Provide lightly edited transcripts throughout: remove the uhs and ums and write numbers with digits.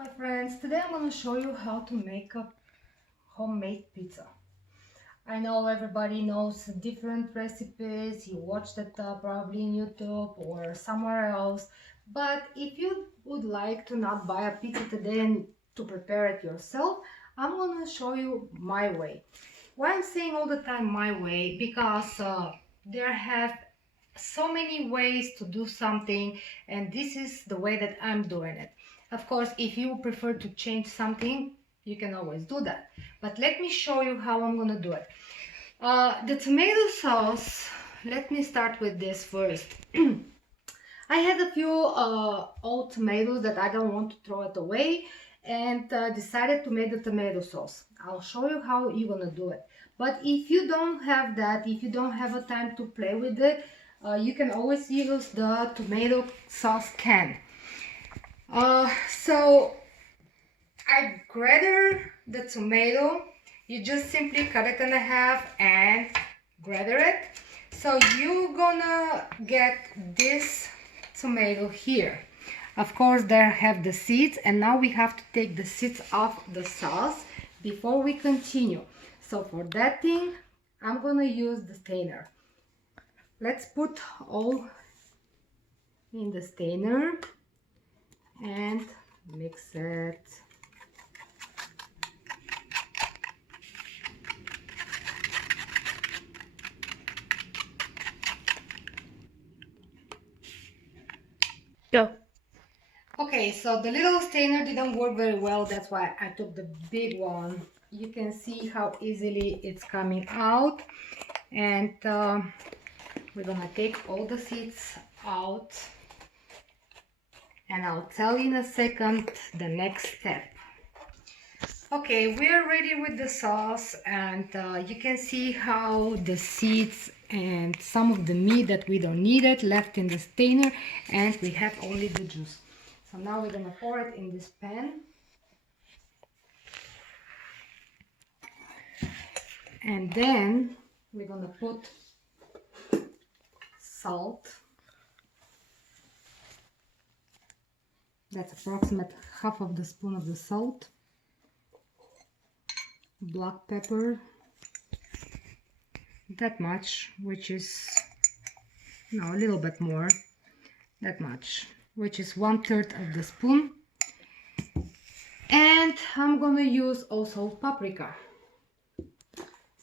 my friends, today I'm going to show you how to make a homemade pizza. I know everybody knows different recipes, you watched it probably in YouTube or somewhere else, but if you would like to not buy a pizza today and to prepare it yourself, I'm going to show you my way. Why I'm saying all the time my way? Because there have so many ways to do something, and this is the way that I'm doing it. Of course, if you prefer to change something, you can always do that, but let me show you how I'm gonna do it. The tomato sauce, let me start with this first. I had a few old tomatoes that I don't want to throw it away, and decided to make the tomato sauce. I'll show you how you're gonna do it. But if you don't have that, if you don't have a time to play with it, you can always use the tomato sauce can. So I gather the tomato. You just simply cut it in half and gather it. So you're gonna get this tomato here. Of course, there have the seeds, and now we have to take the seeds off the sauce before we continue. So for that thing, I'm gonna use the strainer. Let's put all in the strainer and mix it. Go. Okay, so the little strainer didn't work very well, that's why I took the big one. You can see how easily it's coming out, and we're gonna take all the seeds out, and I'll tell you in a second the next step. Okay, we're ready with the sauce, and you can see how the seeds and some of the meat that we don't need it left in the strainer, and we have only the juice. So now we're gonna pour it in this pan, and then we're gonna put salt. That's approximate half of the spoon of the salt. Black pepper, that much, which is no, a little bit more, that much, which is 1/3 of the spoon. And I'm gonna use also paprika.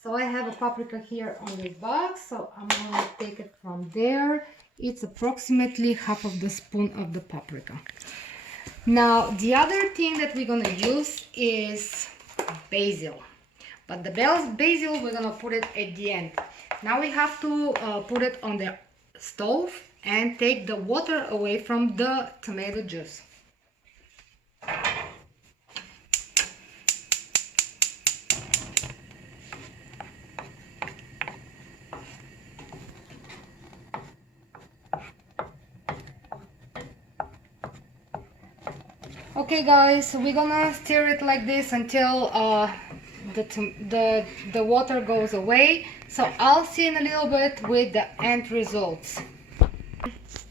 So I have a paprika here on the box, so I'm gonna take it from there. It's approximately half of the spoon of the paprika. Now the other thing that we're gonna use is basil, but the basil we're gonna put it at the end. Now we have to put it on the stove and take the water away from the tomato juice. Okay guys, so we're gonna stir it like this until the water goes away. So I'll see in a little bit with the end results.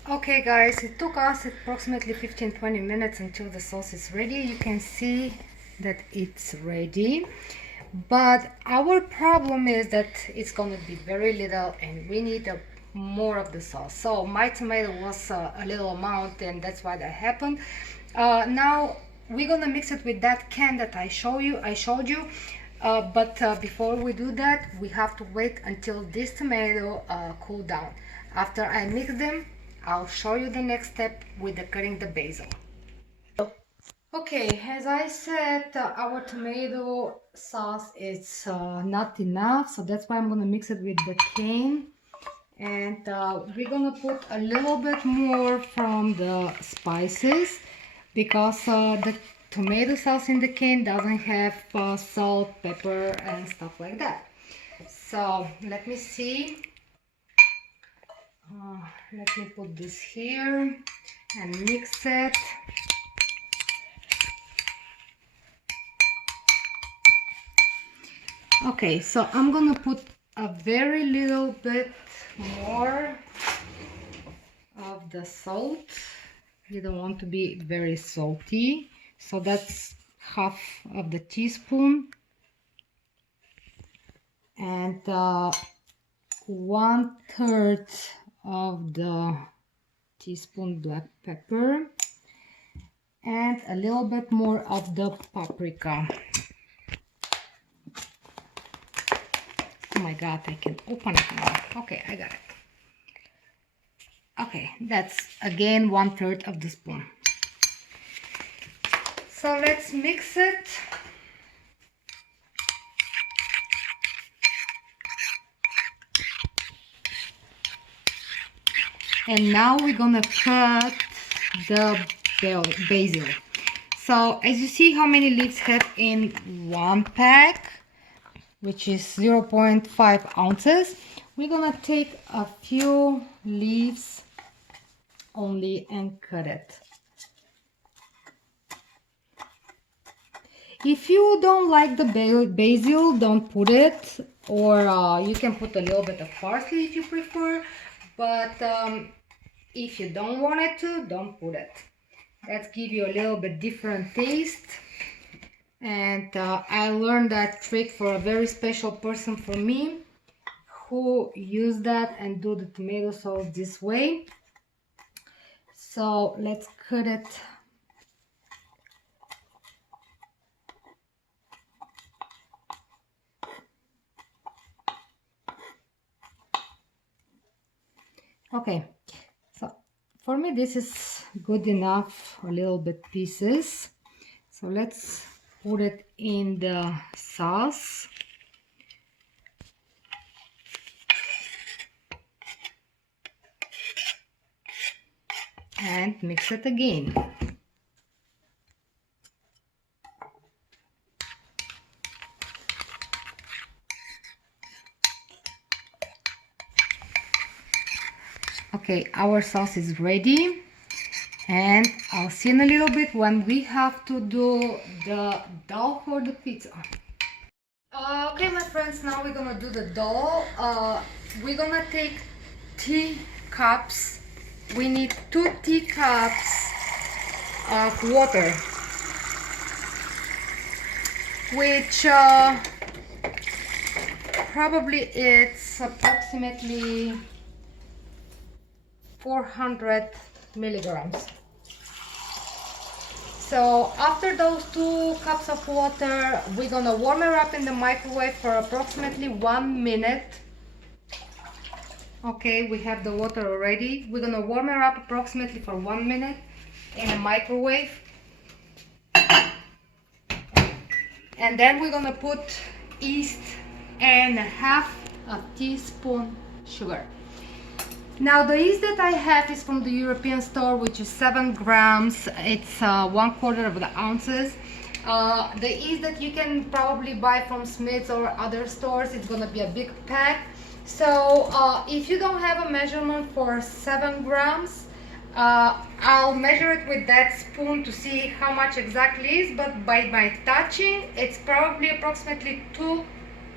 Okay guys, it took us approximately 15-20 minutes until the sauce is ready. You can see that it's ready, but our problem is that it's gonna be very little and we need more of the sauce. So my tomato was a little amount, and that's why that happened. Now we're gonna mix it with that can that I showed you, but before we do that, we have to wait until this tomato cool down. After I mix them, I'll show you the next step with the cutting the basil. Okay, as I said, our tomato sauce is not enough, so that's why I'm gonna mix it with the can. And we're gonna put a little bit more from the spices, because the tomato sauce in the can doesn't have salt, pepper and stuff like that. So let me see. Let me put this here and mix it. Okay, so I'm gonna put a very little bit more of the salt. You don't want to be very salty, So that's half of the teaspoon, and 1/3 of the teaspoon black pepper, and a little bit more of the paprika. Oh my god, I can open it now. Okay, I got it. Okay, that's again 1/3 of the spoon. So let's mix it. And now we're gonna cut the basil. So as you see how many leaves have in one pack, which is 0.5 ounces, we're gonna take a few leaves only and cut it. If you don't like the basil, don't put it, or you can put a little bit of parsley if you prefer, but if you don't want it to, don't put it. Let's give you a little bit different taste. And I learned that trick for a very special person for me, who use that and do the tomato sauce this way. So let's cut it. Okay, so for me this is good enough, a little bit pieces. So let's put it in the sauce. And mix it again. Okay, our sauce is ready, and I'll see in a little bit when we have to do the dough for the pizza. Okay, my friends, now we're gonna do the dough. We're gonna take teacups. We need 2 teacups of water, which probably it's approximately 400 milligrams. So after those 2 cups of water, we're gonna warm it up in the microwave for approximately 1 minute. Okay, we have the water already. We're gonna warm it up approximately for 1 minute in a microwave. And then we're gonna put yeast and half a teaspoon sugar. Now the yeast that I have is from the European store, which is 7 grams. It's 1/4 of the ounces. The yeast that you can probably buy from Smith's or other stores, it's gonna be a big pack. So if you don't have a measurement for 7 grams, I'll measure it with that spoon to see how much exactly is, but by my touching, it's probably approximately 2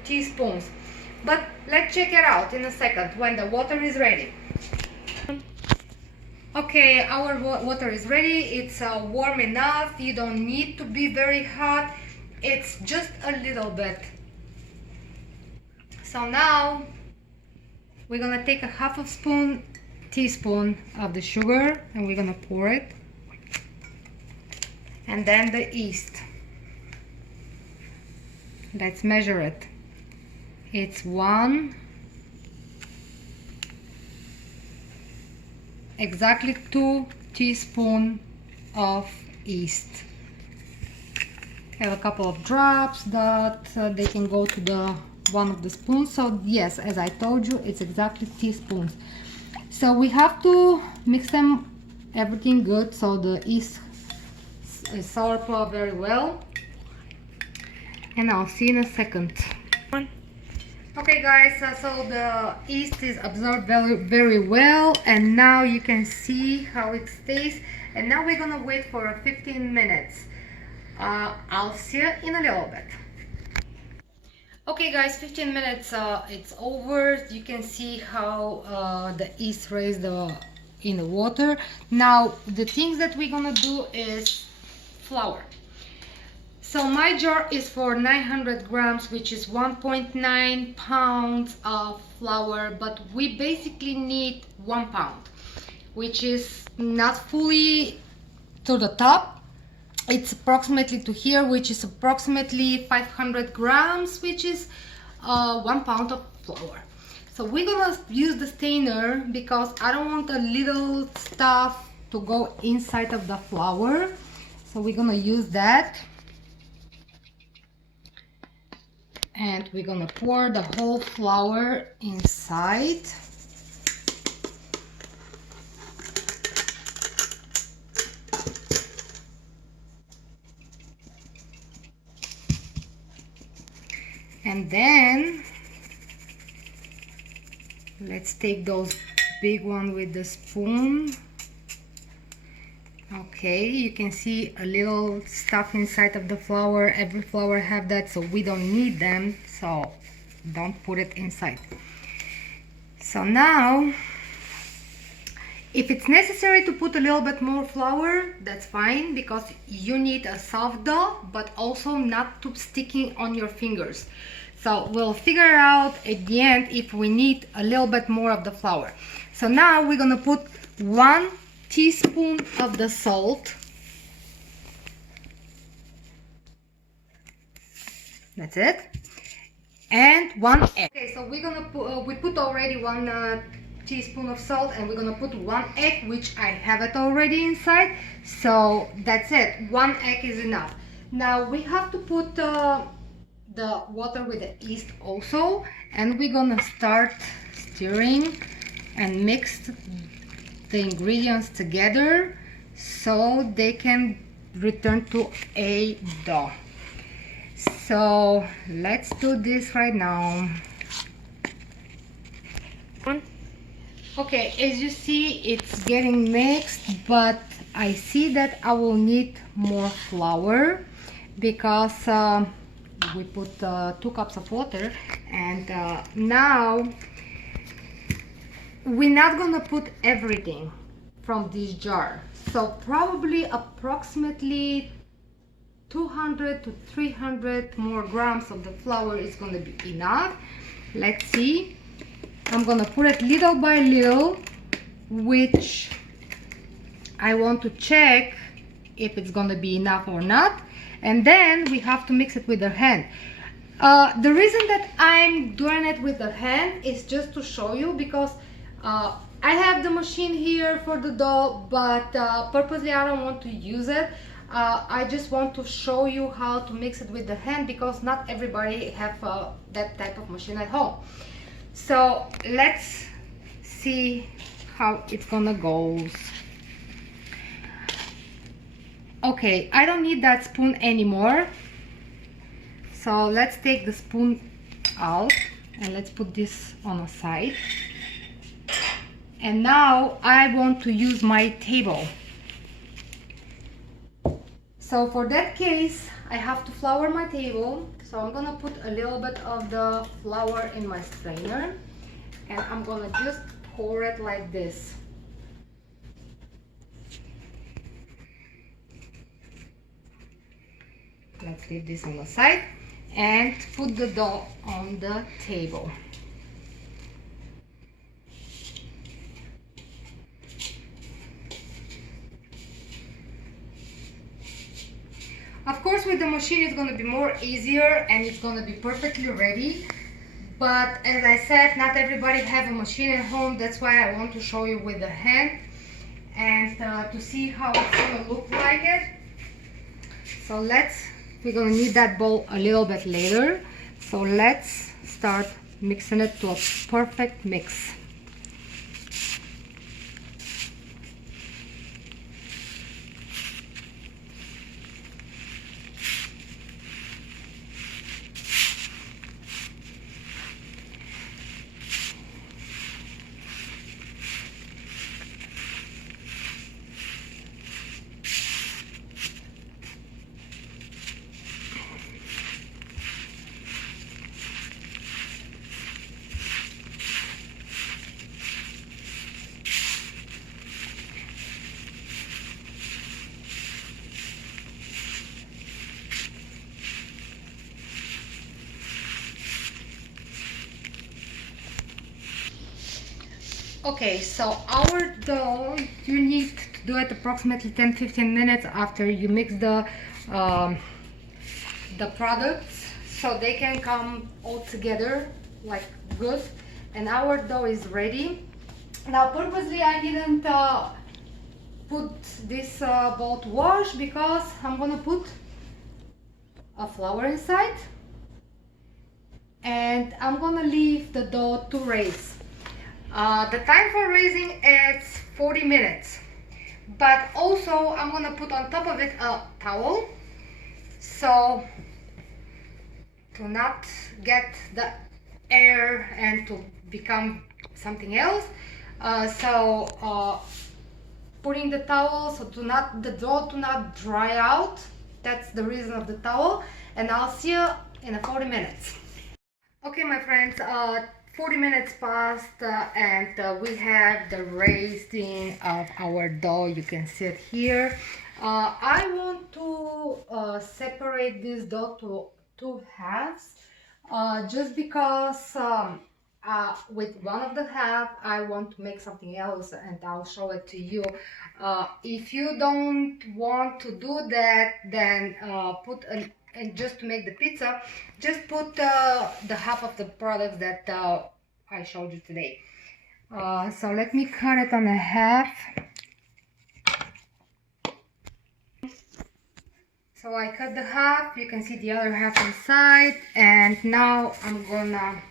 teaspoons. But let's check it out in a second when the water is ready. Okay, our water is ready. It's warm enough. You don't need to be very hot. It's just a little bit. So now we're gonna take a half a teaspoon of the sugar, and we're gonna pour it, and then the yeast. Let's measure it. It's exactly 2 teaspoons of yeast. Have a couple of drops that they can go to the one of the spoons. So yes, as I told you, it's exactly teaspoons. So we have to mix them everything good so the yeast is soaked up very well. And I'll see in a second. Okay guys, so the yeast is absorbed very well, and now you can see how it stays. And now we're gonna wait for 15 minutes. I'll see you in a little bit. Okay guys, 15 minutes it's over. You can see how the yeast raised in the water. Now the things that we're gonna do is flour. So my jar is for 900 grams, which is 1.9 pounds of flour, but we basically need 1 pound, which is not fully to the top. It's approximately to here, which is approximately 500 grams, which is 1 pound of flour. So we're gonna use the stainer because I don't want a little stuff to go inside of the flour. So we're gonna use that. And we're gonna pour the whole flour inside. And then let's take those big one with the spoon. Okay, you can see a little stuff inside of the flour. Every flour have that, so we don't need them, so don't put it inside. So now, if it's necessary to put a little bit more flour, that's fine, because you need a soft dough, but also not too sticky on your fingers. So we'll figure out at the end if we need a little bit more of the flour. So now we're gonna put 1 teaspoon of the salt. That's it. And 1 egg. Okay, so we're gonna put, we put already 1 teaspoon of salt, and we're gonna put 1 egg, which I have it already inside. So that's it. 1 egg is enough. Now we have to put the water with the yeast also, and we're gonna start stirring and mix the ingredients together so they can return to a dough. So let's do this right now. Okay, as you see, it's getting mixed, but I see that I will need more flour because we put 2 cups of water, and now we're not gonna put everything from this jar, so probably approximately 200 to 300 more grams of the flour is gonna be enough. Let's see. I'm gonna put it little by little, which I want to check if it's gonna be enough or not, and then we have to mix it with the hand. The reason that I'm doing it with the hand is just to show you, because I have the machine here for the dough, but purposely I don't want to use it. I just want to show you how to mix it with the hand, because not everybody have that type of machine at home. So let's see how it's gonna go. Okay, I don't need that spoon anymore, so let's take the spoon out and let's put this on a side. And now I want to use my table. So for that case, I have to flour my table. So I'm gonna put a little bit of the flour in my strainer, and I'm gonna just pour it like this. Let's leave this on the side and put the dough on the table. Of course, with the machine it's going to be more easier and it's going to be perfectly ready, but as I said, not everybody have a machine at home. That's why I want to show you with the hand and to see how it's going to look like it. So we're going to need that bowl a little bit later, so let's start mixing it to a perfect mix. Okay, so our dough, you need to do it approximately 10-15 minutes after you mix um, the products, so they can come all together like good. And our dough is ready. Now purposely I didn't put this bowl to wash because I'm gonna put a flour inside, and I'm gonna leave the dough to raise. The time for raising is 40 minutes, but also I'm gonna put on top of it a towel, so to not get the air and to become something else. Putting the towel so the dough to not dry out. That's the reason of the towel, and I'll see you in 40 minutes. Okay, my friends, 40 minutes passed, and we have the raising of our dough. You can see it here. I want to separate this dough to two halves, just because with one of the half I want to make something else, and I'll show it to you. If you don't want to do that, then and just to make the pizza, just put the half of the products that I showed you today. So let me cut it on a half. So I cut the half, you can see the other half inside, and now I'm gonna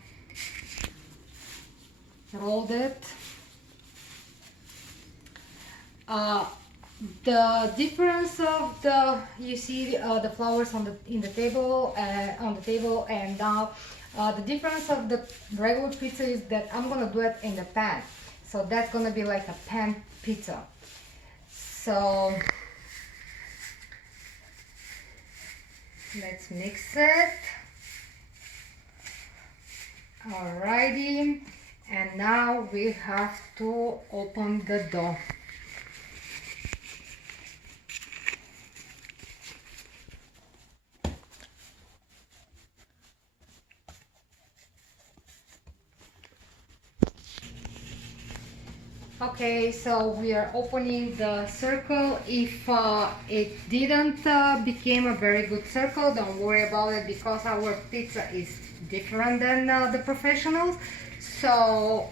roll it. The difference of you see the flowers in the table on the table, and now the difference of the regular pizza is that I'm gonna do it in the pan, so that's gonna be like a pan pizza. So let's mix it. Alrighty, and now we have to open the dough. Okay, so we are opening the circle. If it didn't become a very good circle, don't worry about it, because our pizza is different than the professionals. So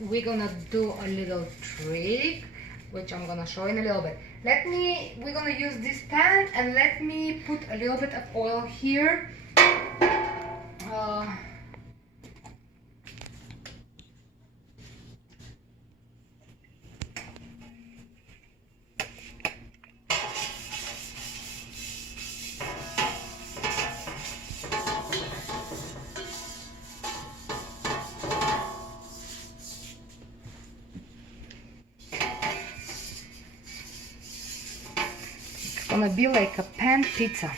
we're gonna do a little trick, which I'm gonna show in a little bit. We're gonna use this pan, and let me put a little bit of oil here. Gonna be like a pan pizza.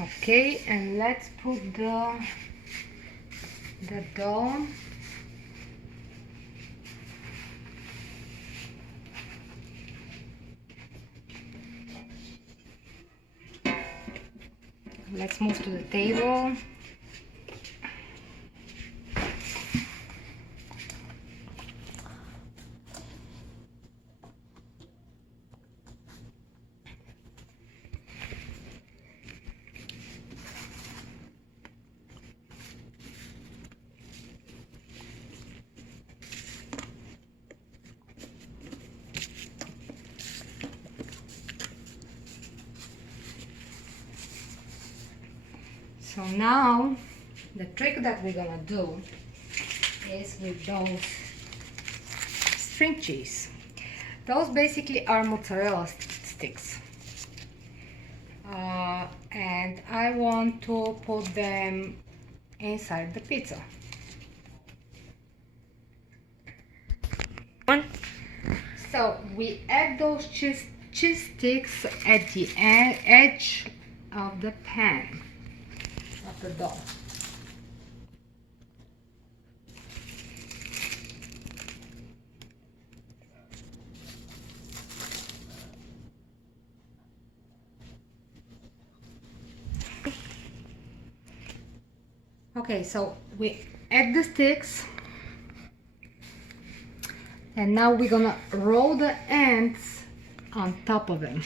Okay, and let's put the dough. Let's move to the table. So now the trick that we're gonna do is with those string cheese. Those basically are mozzarella sticks, and I want to put them inside the pizza. So we add those cheese sticks at the edge of the pan of the dough. Okay, so we add the sticks, and now we're gonna roll the ends on top of them.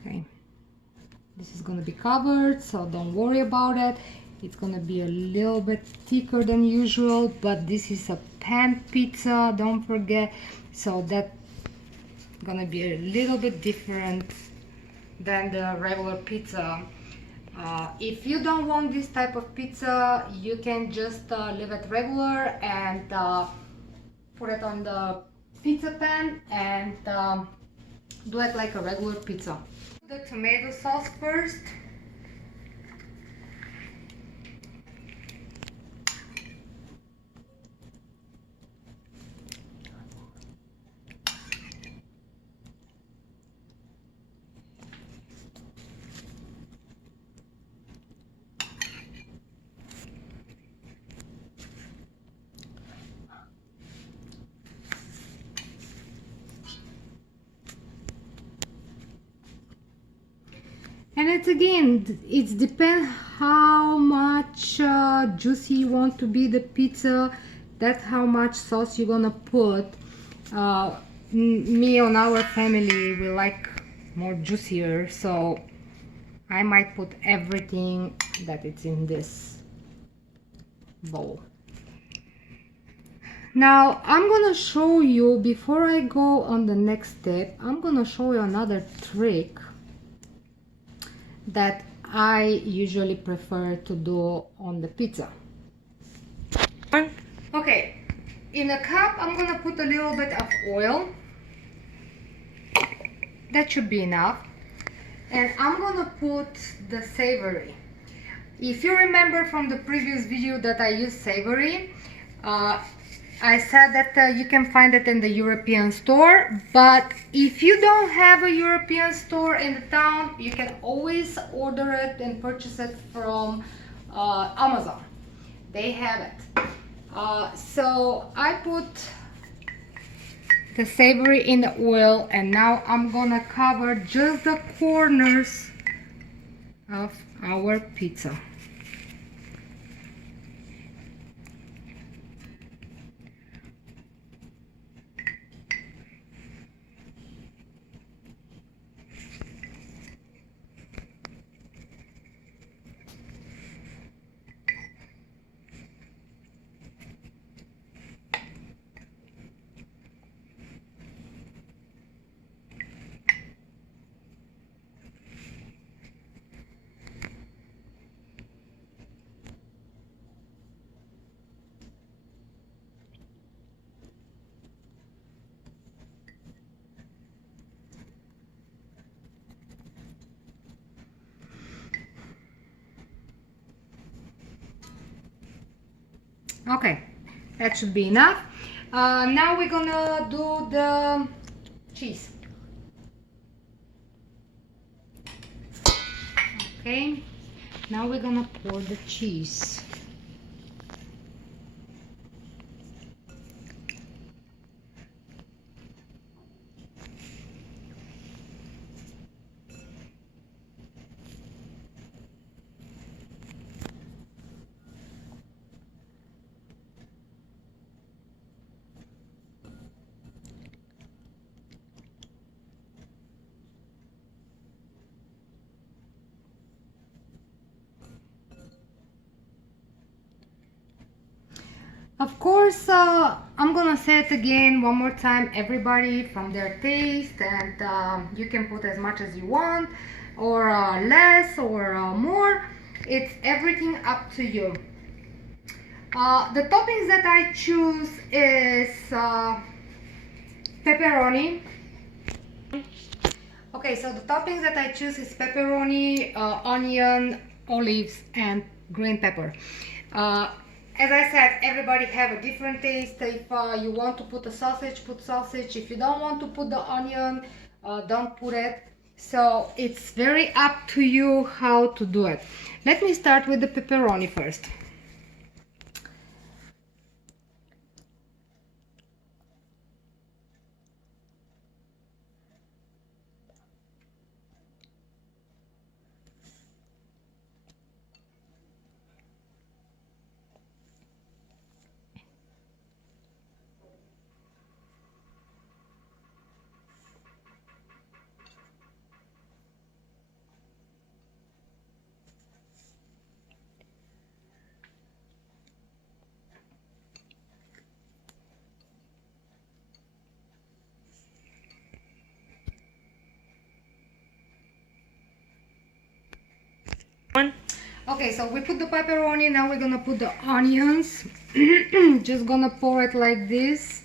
Okay, this is gonna be covered, so don't worry about it. It's gonna be a little bit thicker than usual, but this is a pan pizza, don't forget, so that's gonna be a little bit different than the regular pizza. If you don't want this type of pizza, you can just leave it regular and put it on the pizza pan and do it like a regular pizza. The tomato sauce first. And it depends how much juicy you want to be the pizza. That's how much sauce you're gonna put. Me and our family, we like more juicier, so I might put everything that it's in this bowl. Now I'm gonna show you, before I go on the next step, I'm gonna show you another trick that I usually prefer to do on the pizza. Okay, in a cup I'm gonna put a little bit of oil. That should be enough. And I'm gonna put the savory. If you remember from the previous video that I used savory, I said that you can find it in the European store, but if you don't have a European store in the town, you can always order it and purchase it from Amazon. They have it. So I put the savory in the oil, and now I'm gonna cover just the corners of our pizza. Okay, that should be enough. Now we're gonna do the cheese. Okay, now we're gonna pour the cheese. Of course, I'm gonna say it again one more time, everybody from their taste, and you can put as much as you want, or less, or more. It's everything up to you. The toppings that I choose is pepperoni. Okay, so the toppings that I choose is pepperoni, onion, olives, and green pepper. As I said, everybody have a different taste. If you want to put a sausage, put sausage. If you don't want to put the onion, don't put it. So it's very up to you how to do it. Let me start with the pepperoni first. One. Okay, so we put the pepperoni, now we're gonna put the onions. Just gonna pour it like this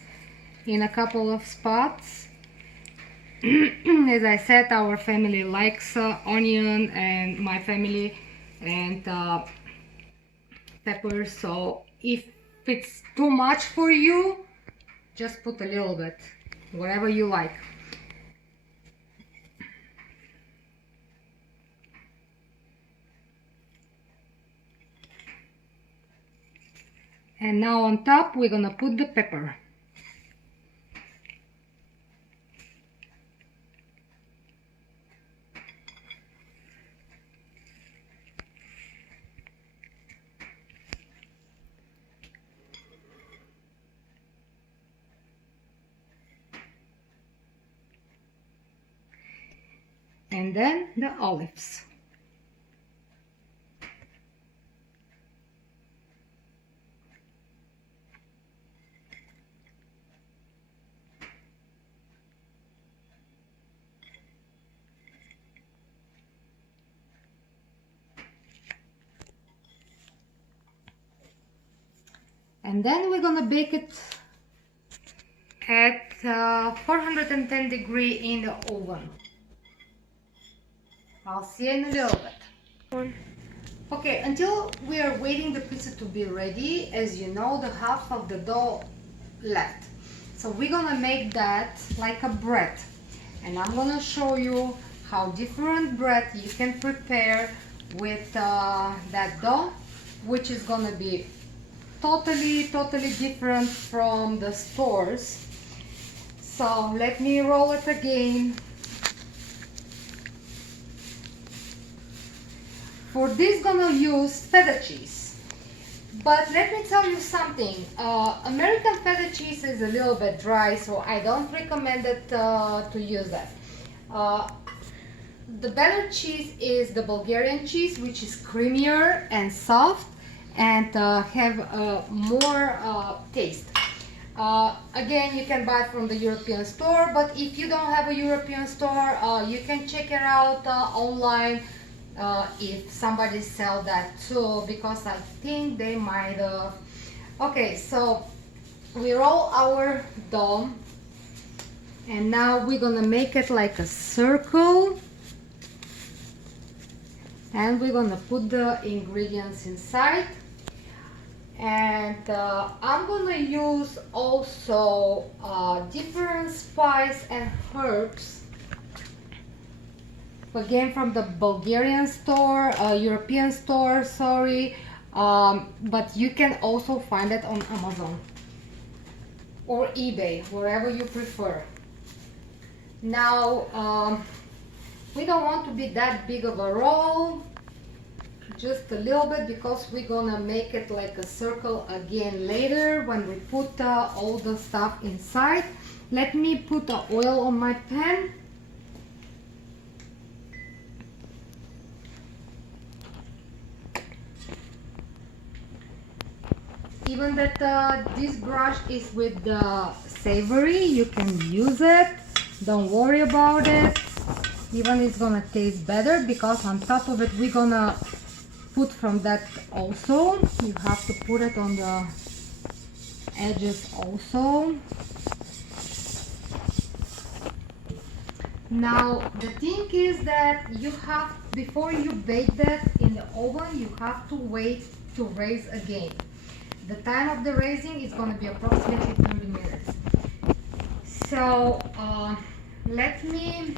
in a couple of spots. As I said, our family likes onion, and my family, and pepper, so if it's too much for you, just put a little bit, whatever you like. And now on top we're gonna put the pepper. And then the olives. And then we're gonna bake it at 410 degrees in the oven. I'll see you in a little bit. One. Okay, until we are waiting the pizza to be ready, as you know, the half of the dough left. So we're gonna make that like a bread. And I'm gonna show you how different bread you can prepare with that dough, which is gonna be totally different from the stores. So let me roll it again. For this gonna use feta cheese, but let me tell you something. American feta cheese is a little bit dry, so I don't recommend it to use that. The better cheese is the Bulgarian cheese, which is creamier and soft and have more taste. Again, you can buy it from the European store, but if you don't have a European store, you can check it out online if somebody sell that too, because I think they might. Okay, so we roll our dough, and now we're gonna make it like a circle, and we're gonna put the ingredients inside. And I'm gonna use also different spice and herbs, again from the Bulgarian store, European store, sorry, but you can also find it on Amazon or eBay, wherever you prefer. Now we don't want to be that big of a roll, just a little bit, because we're gonna make it like a circle again later when we put all the stuff inside. Let me put the oil on my pan. Even that this brush is with the savory, you can use it, don't worry about it. Even it's gonna taste better, because on top of it we're gonna put from that also. You have to put it on the edges also. Now the thing is that you have, before you bake that in the oven, you have to wait to raise again. The time of the raising is going to be approximately 30 minutes. So let me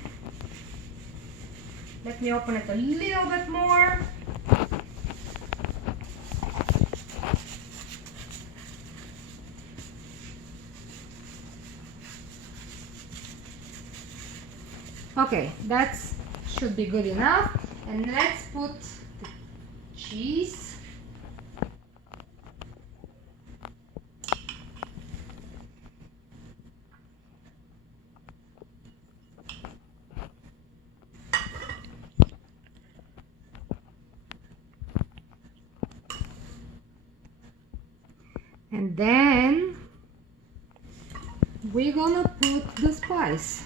open it a little bit more. Okay, that should be good enough. And let's put the cheese. And then we're gonna put the spice.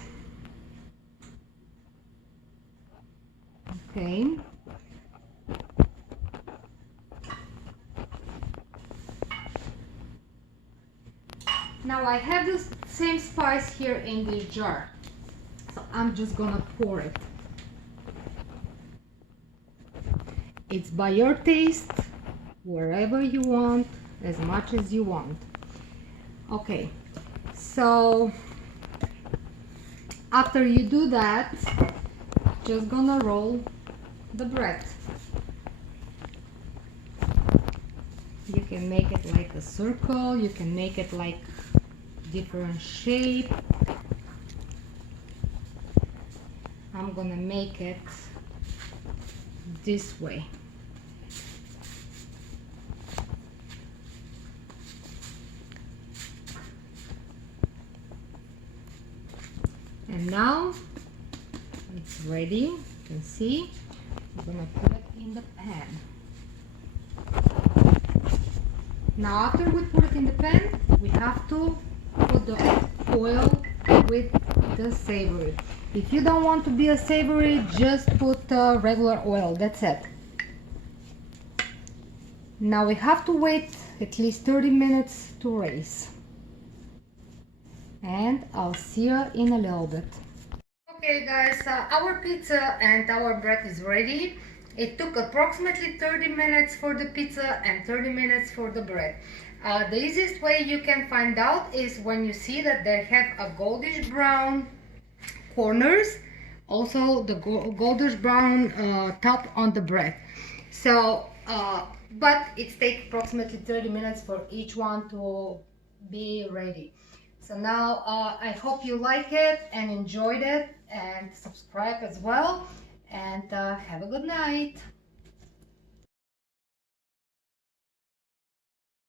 Okay. Now I have the same spice here in this jar, so I'm just gonna pour it. It's by your taste, wherever you want, as much as you want. Okay, so after you do that, just gonna roll the bread. You can make it like a circle, you can make it like different shape. I'm gonna make it this way. And now it's ready. You can see. I'm gonna put it in the pan. Now after we put it in the pan, we have to put the oil with the savory. If you don't want to be a savory, just put regular oil, that's it. Now we have to wait at least 30 minutes to raise. And I'll see you in a little bit. Okay guys, our pizza and our bread is ready. It took approximately 30 minutes for the pizza and 30 minutes for the bread. The easiest way you can find out is when you see that they have a goldish brown corners, also the goldish brown top on the bread. So, but it takes approximately 30 minutes for each one to be ready. So now I hope you like it and enjoyed it, and subscribe as well, and have a good night.